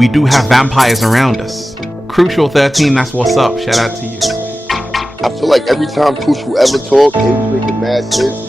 we do have vampires around us. Crucial 13, that's what's up. Shout out to you. I feel like every time Crucial ever talked, he was making mad sense.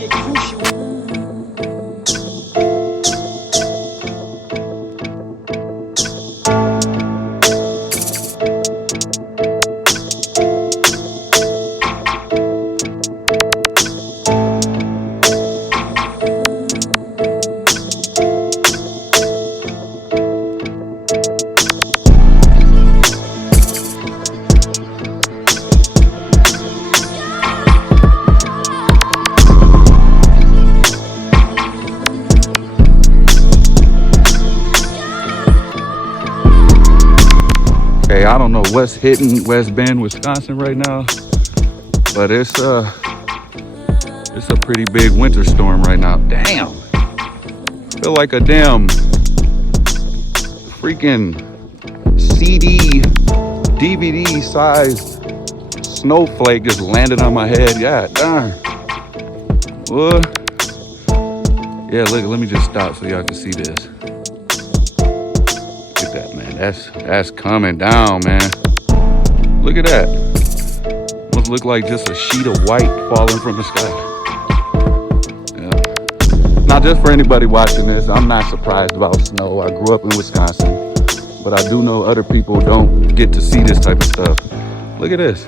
Hey, I don't know what's hitting West Bend, Wisconsin right now, but it's a pretty big winter storm right now. Damn, feel like a damn freaking DVD sized snowflake just landed on my head. Yeah, darn. What? Yeah, look, let me just stop so y'all can see this. Look at that, man. That's coming down, man. Look at that. Must look like just a sheet of white falling from the sky. Yeah. Now, just for anybody watching this, I'm not surprised about snow. I grew up in Wisconsin, but I do know other people don't get to see this type of stuff. Look at this.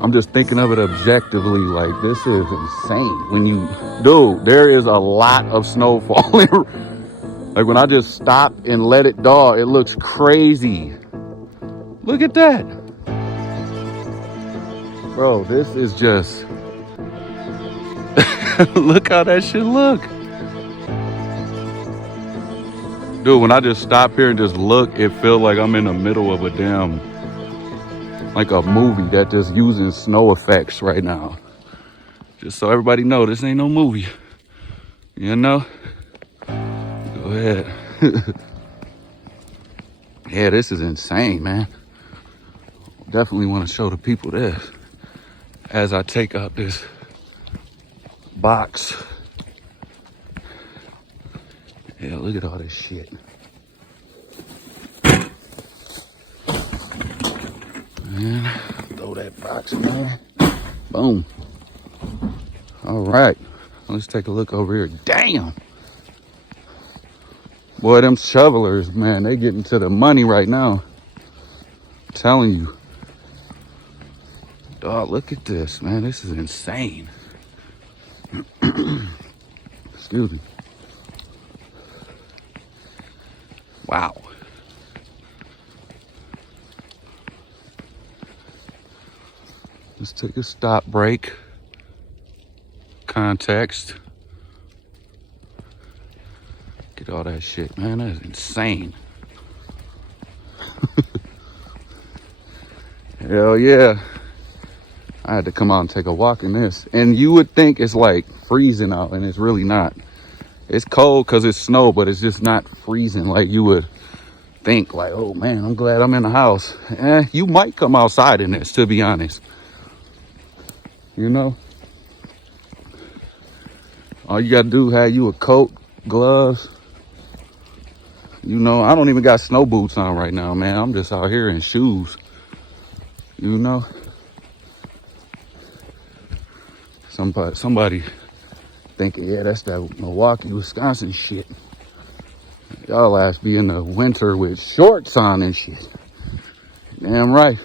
I'm just thinking of it objectively, like, this is insane. Dude, there is a lot of snow falling. Like, when I just stop and let it thaw, it looks crazy. Look at that. Bro, this is just... Look how that shit look. Dude, when I just stop here and just look, it feels like I'm in the middle of a damn... like a movie that just using snow effects right now. Just so everybody know, this ain't no movie. You know? Go ahead. Yeah, this is insane, man. Definitely want to show the people this as I take out this box. Yeah, look at all this shit. Man, throw that box in there. Boom. All right, let's take a look over here. Damn. Boy, them shovelers, man, they getting to the money right now. I'm telling you. Dog, look at this, man. This is insane. Excuse me. Wow. Let's take a stop break. Context. Get all that shit, man. That is insane. Hell yeah. I had to come out and take a walk in this. And you would think it's like freezing out, and it's really not. It's cold because it's snow, but it's just not freezing like you would think. Like, oh man, I'm glad I'm in the house. You might come outside in this, to be honest. You know? All you gotta do is have you a coat, gloves. You know, I don't even got snow boots on right now, man. I'm just out here in shoes. You know? Somebody thinking, yeah, that's that Milwaukee, Wisconsin shit. Y'all ass be in the winter with shorts on and shit. Damn right.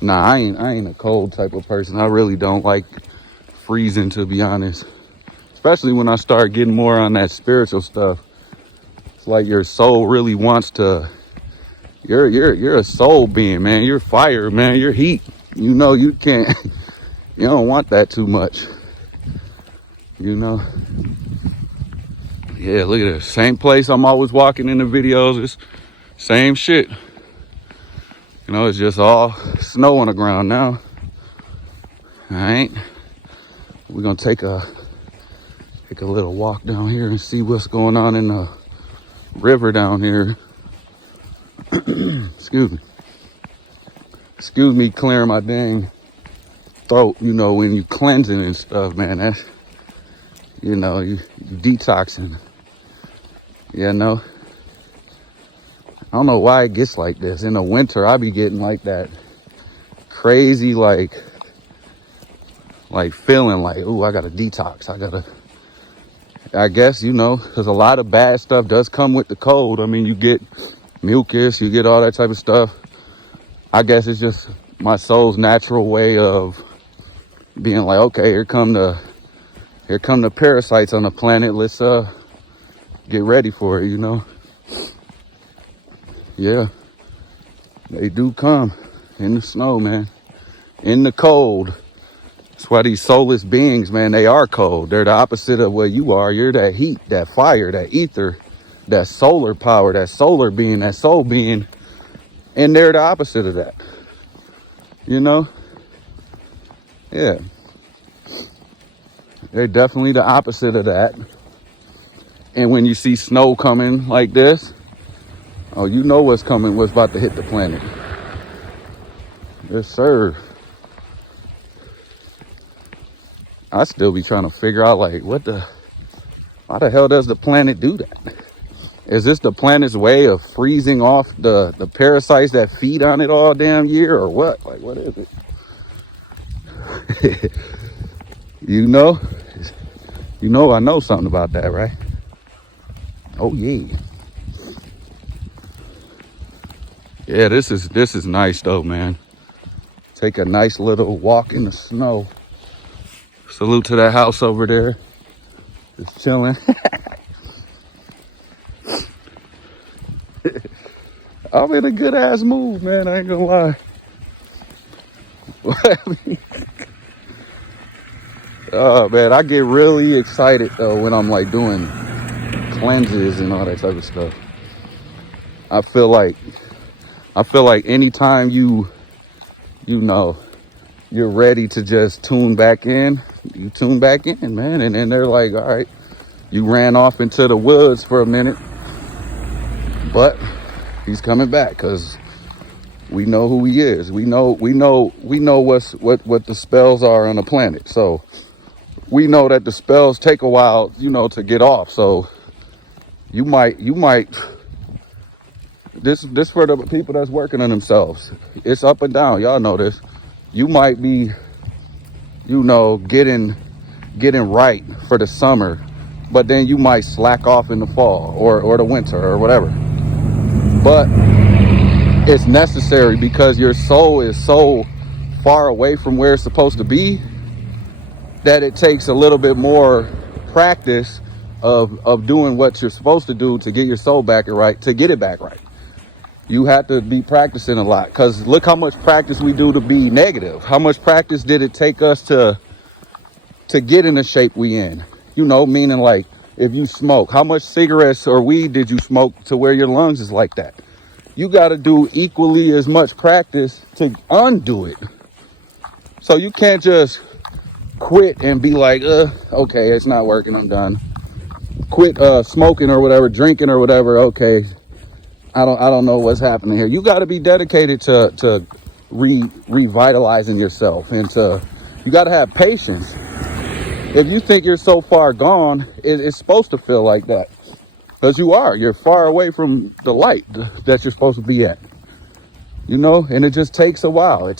Nah, I ain't a cold type of person. I really don't like freezing, to be honest. Especially when I start getting more on that spiritual stuff. It's like your soul really wants to. You're a soul being, man. You're fire, man. You're heat. You know, you can't. You don't want that too much. You know. Yeah, look at this. Same place I'm always walking in the videos. It's same shit. You know, it's just all snow on the ground now. All right. We're gonna take a little walk down here and see what's going on in the river down here. Excuse me. Excuse me clearing my dang throat. You know, when you cleansing and stuff, man, that's, you know, you detoxing. You know, I don't know why it gets like this. In the winter, I be getting like that crazy, like feeling like, ooh, I gotta detox. I guess, you know, because a lot of bad stuff does come with the cold. I mean, you get mucus, you get all that type of stuff. I guess it's just my soul's natural way of being like, okay, here come the parasites on the planet. Let's get ready for it, you know. Yeah, they do come in the snow, man, in the cold. That's why these soulless beings, man, they are cold. They're the opposite of what you are. You're that heat, that fire, that ether, that solar power, that solar being, that soul being, and they're the opposite of that, you know. Yeah, they're definitely the opposite of that. And when you see snow coming like this, oh, you know what's coming, what's about to hit the planet. Yes, sir. I still be trying to figure out, like, why the hell does the planet do that? Is this the planet's way of freezing off the parasites that feed on it all damn year, or what? Like, what is it? You know, I know something about that, right? Oh yeah. Yeah, this is nice though, man. Take a nice little walk in the snow. Salute to that house over there. Just chilling. I'm in a good ass mood, man. I ain't gonna lie. Oh man, I get really excited though when I'm like doing cleanses and all that type of stuff. I feel like anytime you know you're ready to just tune back in, you tune back in, man. And then they're like, all right, you ran off into the woods for a minute, but he's coming back because we know who he is. We know what the spells are on the planet. So we know that the spells take a while, you know, to get off. So you might this for the people that's working on themselves. It's up and down. Y'all know this. You might be, you know, getting right for the summer, but then you might slack off in the fall or the winter or whatever. But it's necessary because your soul is so far away from where it's supposed to be that it takes a little bit more practice of doing what you're supposed to do to get your soul back right, to get it back right. You have to be practicing a lot, because look how much practice we do to be negative. How much practice did it take us to get in the shape we in? You know, meaning like if you smoke, how much cigarettes or weed did you smoke to where your lungs is like that? You got to do equally as much practice to undo it. So you can't just quit and be like, okay, it's not working, I'm done. Quit smoking or whatever, drinking or whatever, okay. I don't know what's happening here. You got to be dedicated to revitalizing yourself, and you got to have patience. If you think you're so far gone, it's supposed to feel like that, because you're far away from the light that you're supposed to be at, you know. And it just takes a while.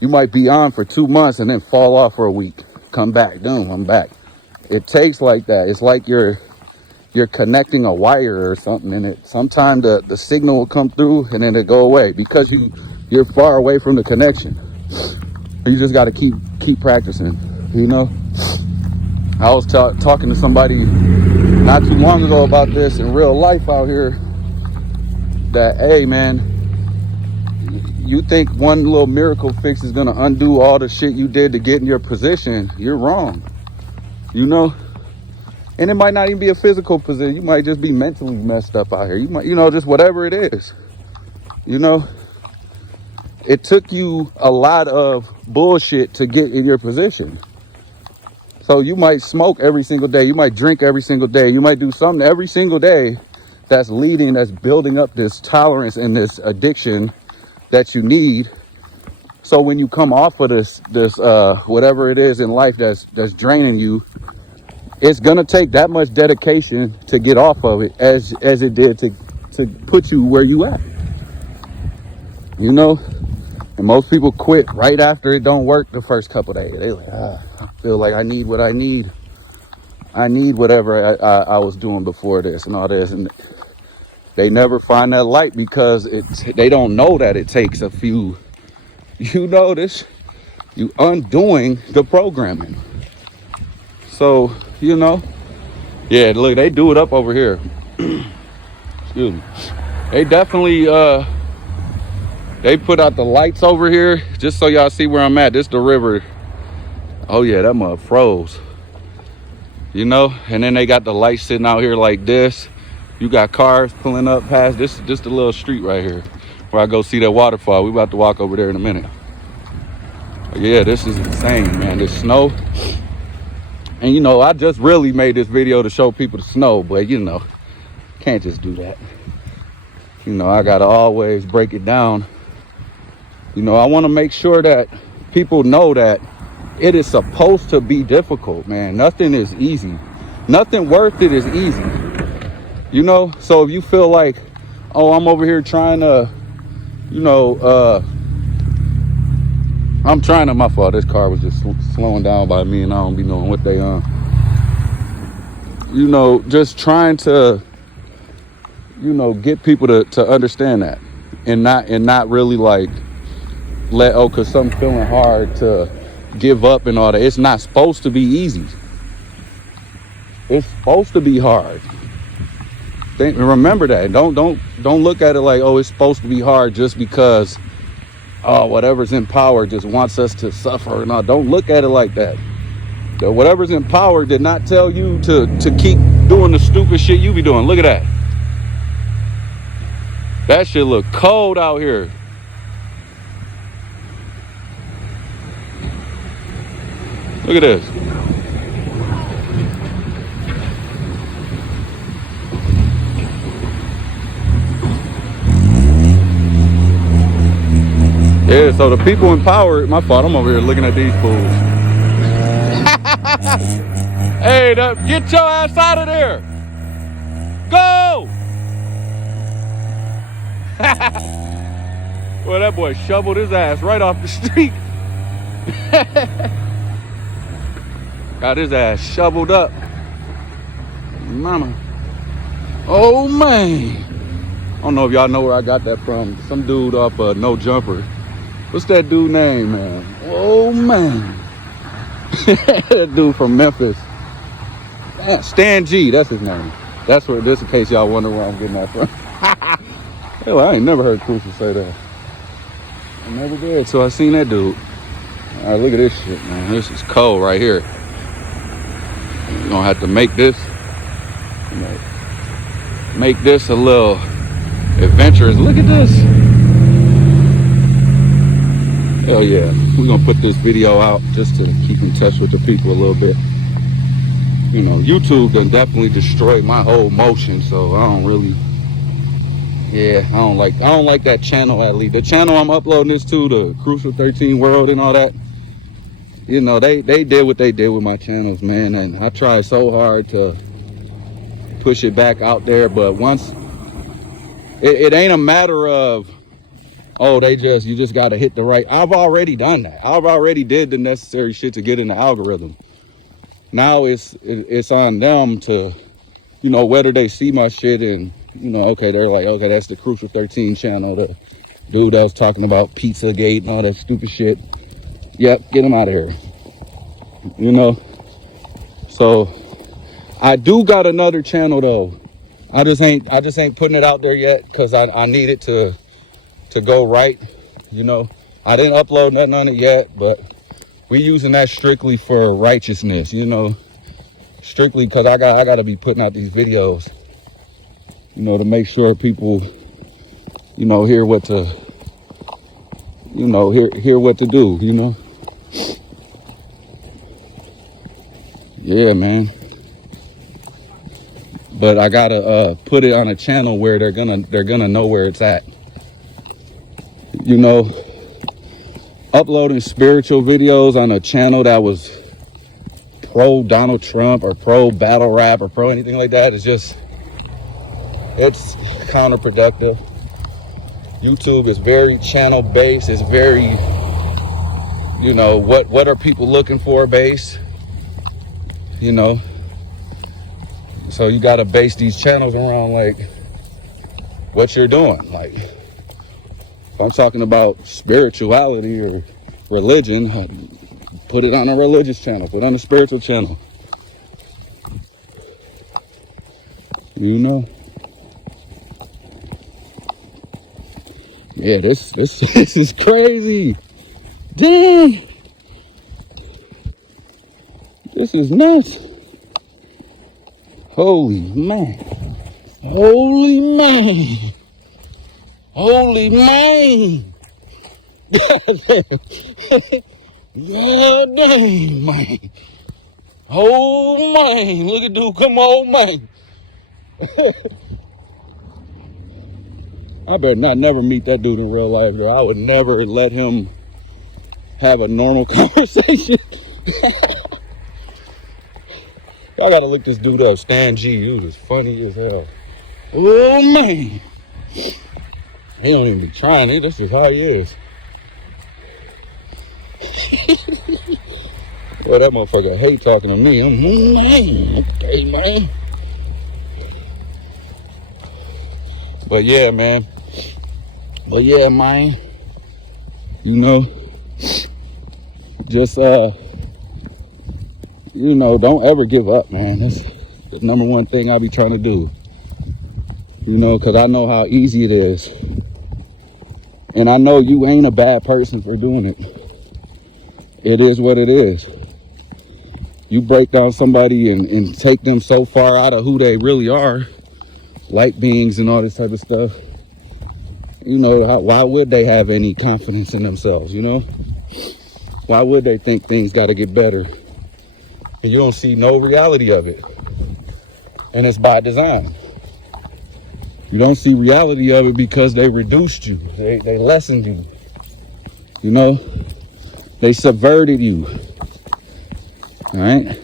You might be on for 2 months and then fall off for a week, come back, boom, I'm back. It takes like that. It's like you're connecting a wire or something, and sometimes the signal will come through and then it go away because you're far away from the connection. You just got to keep practicing, you know. I was talking to somebody not too long ago about this in real life out here, that, hey man, you think one little miracle fix is gonna undo all the shit you did to get in your position. You're wrong, you know. And it might not even be a physical position. You might just be mentally messed up out here. You might, you know, just whatever it is. You know, it took you a lot of bullshit to get in your position. So you might smoke every single day. You might drink every single day. You might do something every single day that's building up this tolerance and this addiction that you need. So when you come off of this whatever it is in life that's draining you, it's gonna take that much dedication to get off of it as it did to to put you where you at. You know? And most people quit right after it don't work the first couple days. They like, I feel like I need what I need. I need whatever I was doing before this and all this. And they never find that light because they don't know that it takes a few, you undoing the programming. So, yeah, look, they do it up over here. Excuse me. They definitely, they put out the lights over here just so y'all see where I'm at. This the river. Oh yeah, that mud froze. And then they got the lights sitting out here like this. You got cars pulling up past. This is just a little street right here where I go see that waterfall. We about to walk over there in a minute. But yeah, this is insane, man. This snow. And I just really made this video to show people the snow, but can't just do that. I gotta always break it down. I want to make sure that people know that it is supposed to be difficult, man. Nothing is easy. Nothing worth it is easy. So if you feel like, oh, I'm over here trying to, I'm trying to, my fault. This car was just slowing down by me and I don't be knowing what they on. Just trying to, get people to understand that and not really like cause something feeling hard to give up and all that. It's not supposed to be easy. It's supposed to be hard. Remember that. Don't look at it like, oh, it's supposed to be hard just because whatever's in power just wants us to suffer. No, don't look at it like that. Whatever's in power did not tell you to keep doing the stupid shit you be doing. Look at that. That shit look cold out here. Look at this. Yeah, so the people in power, my fault, I'm over here looking at these fools. Hey, get your ass out of there. Go! Well, that boy shoveled his ass right off the street. Got his ass shoveled up. Mama. Oh, man. I don't know if y'all know where I got that from. Some dude off No Jumper. What's that dude name, man? Oh, man. That dude from Memphis. Man, Stan G, that's his name. That's where, just in case y'all wonder where I'm getting that from. Hell, I ain't never heard Crucial say that. I never did, so I seen that dude. All right, look at this shit, man. This is cold right here. You're gonna have to make this a little adventurous. Look at this. Hell yeah. We're gonna put this video out just to keep in touch with the people a little bit. YouTube done definitely destroyed my whole motion, so I don't like that channel at least. The channel I'm uploading this to, the Crucial 13 World and all that, they did what they did with my channels, man, and I tried so hard to push it back out there, but once it ain't a matter of, oh, you just got to hit the right. I've already done that. I've already did the necessary shit to get in the algorithm. Now it's on them to, whether they see my shit and, okay, they're like, okay, that's the Crucial 13 channel, the dude that was talking about Pizzagate and all that stupid shit. Yep, get him out of here. So I do got another channel though. I just ain't putting it out there yet because I need it to go right. I didn't upload nothing on it yet, but we using that strictly for righteousness, strictly because I gotta be putting out these videos, to make sure people, hear what to, hear what to do, Yeah, man. But I gotta put it on a channel where they're gonna know where it's at. Uploading spiritual videos on a channel that was pro Donald Trump or pro battle rap or pro anything like that is just, it's counterproductive. YouTube is very channel based. It's very, you know, what are people looking for based, you know. So you got to base these channels around like what you're doing. Like if I'm talking about spirituality or religion, put it on a religious channel, put it on a spiritual channel, you know. Yeah, this is crazy. Damn, this is nuts. Holy man, holy man, holy man. God damn, man. Oh man, look at dude, come on, man. I better not never meet that dude in real life, though. I would never let him have a normal conversation. Y'all gotta look this dude up, Stan G. He was funny as hell. Oh man. He don't even be trying it. That's just how he is. Boy, that motherfucker hate talking to me. I'm man. Okay, man. But yeah, man. You know, just you know, don't ever give up, man. That's the number one thing I'll be trying to do. You know, because I know how easy it is. And I know you ain't a bad person for doing it. It is what it is. You break down somebody and take them so far out of who they really are, light beings and all this type of stuff. You know, why would they have any confidence in themselves, you know? Why would they think things got to get better? And you don't see no reality of it. And it's by design. You don't see reality of it because they reduced you. They lessened you. You know? They subverted you. All right?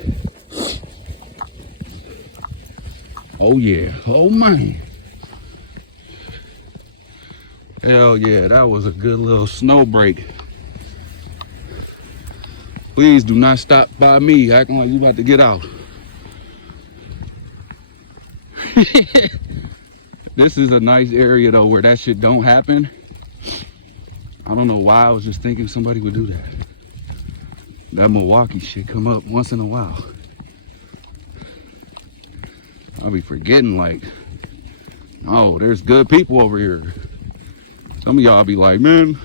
Oh, yeah. Oh, man. Hell yeah, that was a good little snow break. Please do not stop by me acting like you about to get out. This is a nice area though where that shit don't happen. I don't know why I was just thinking somebody would do that. That Milwaukee shit come up once in a while. I'll be forgetting like, oh, there's good people over here. Some of y'all be like, man,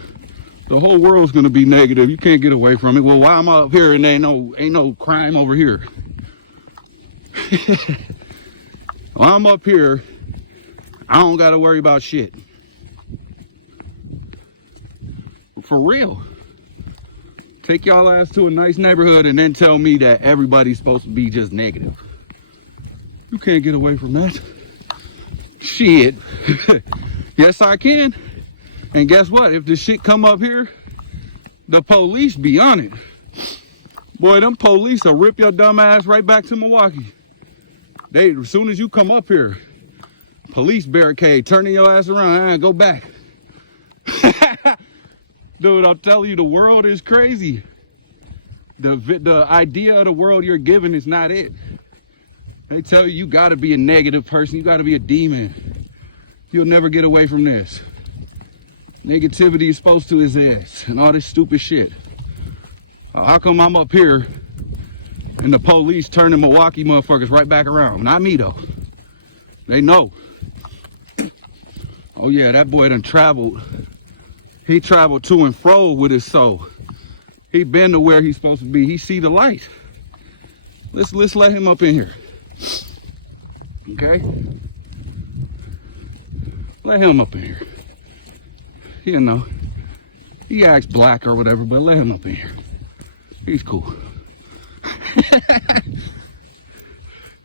the whole world's gonna be negative. You can't get away from it. Well, why am I up here and there ain't no crime over here? Well, I'm up here. I don't gotta worry about shit. For real. Take y'all ass to a nice neighborhood and then tell me that everybody's supposed to be just negative. You can't get away from that. Shit. Yes, I can. And guess what? If the shit come up here, the police be on it. Boy, them police will rip your dumb ass right back to Milwaukee. As soon as you come up here, police barricade, turning your ass around, go back. Dude, I'll tell you, the world is crazy. The idea of the world you're given is not it. They tell you gotta be a negative person, you gotta be a demon. You'll never get away from this. Negativity is supposed to exist and all this stupid shit. How come I'm up here and the police turning Milwaukee motherfuckers right back around? Not me though. They know. Oh yeah, that boy done traveled. He traveled to and fro with his soul. He been to where he's supposed to be. He see the light. Let's let him up in here. Okay? Let him up in here. You know, he acts black or whatever, but let him up in here. He's cool.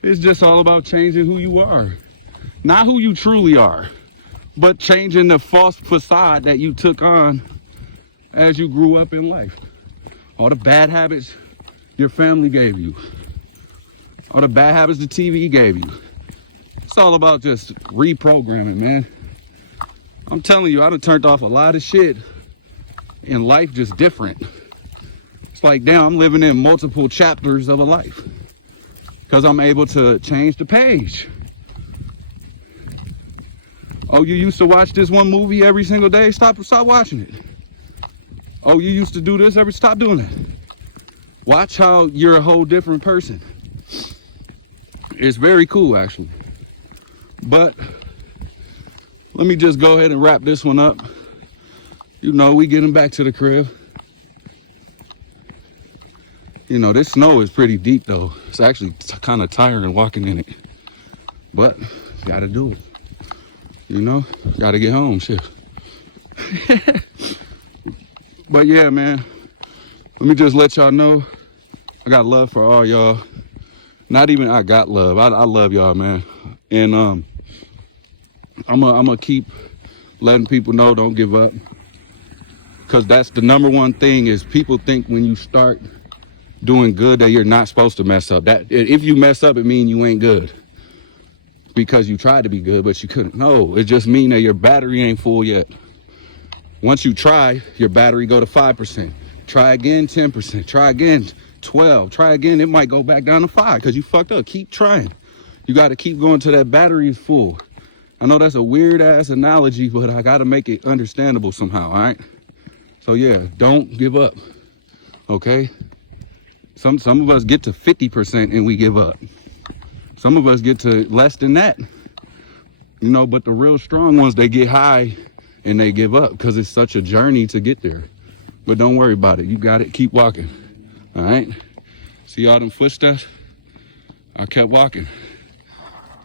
It's just all about changing who you are. Not who you truly are, but changing the false facade that you took on as you grew up in life. All the bad habits your family gave you. All the bad habits the TV gave you. It's all about just reprogramming, man. I'm telling you, I done turned off a lot of shit and life just different. It's like, damn, I'm living in multiple chapters of a life because I'm able to change the page. Oh, you used to watch this one movie every single day? Stop watching it. Oh, you used to do this stop doing it. Watch how you're a whole different person. It's very cool, actually. But let me just go ahead and wrap this one up. You know, we getting back to the crib. You know, this snow is pretty deep though. It's actually kind of tiring walking in it. But gotta do it. You know, gotta get home, shit. But yeah, man, let me just let y'all know I got love for all y'all. Not even I got love. I love y'all, man. And I'm gonna keep letting people know don't give up. Cause that's the number one thing is people think when you start doing good that you're not supposed to mess up. That if you mess up, it means you ain't good. Because you tried to be good, but you couldn't. No, it just means that your battery ain't full yet. Once you try, your battery go to 5%. Try again, 10%. Try again, 12. Try again, it might go back down to 5 because you fucked up. Keep trying. You got to keep going till that battery is full. I know that's a weird ass analogy, but I got to make it understandable somehow, all right? So yeah, don't give up, okay? Some of us get to 50% and we give up. Some of us get to less than that, you know, but the real strong ones, they get high and they give up because it's such a journey to get there. But don't worry about it. You got it. Keep walking. All right. See all them footsteps? I kept walking.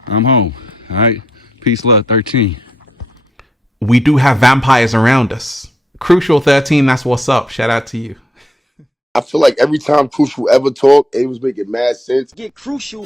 I'm home. All right. Peace, love, 13. We do have vampires around us. Crucial 13, that's what's up. Shout out to you. I feel like every time Crucial ever talked, it was making mad sense. Get Crucial.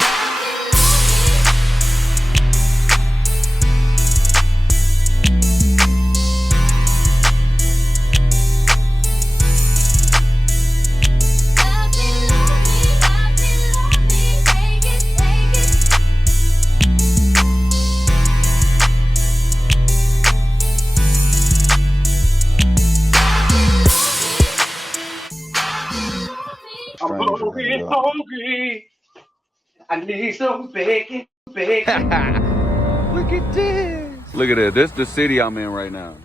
I'm hungry. I need some bacon. Look at this. Look at that. This is the city I'm in right now.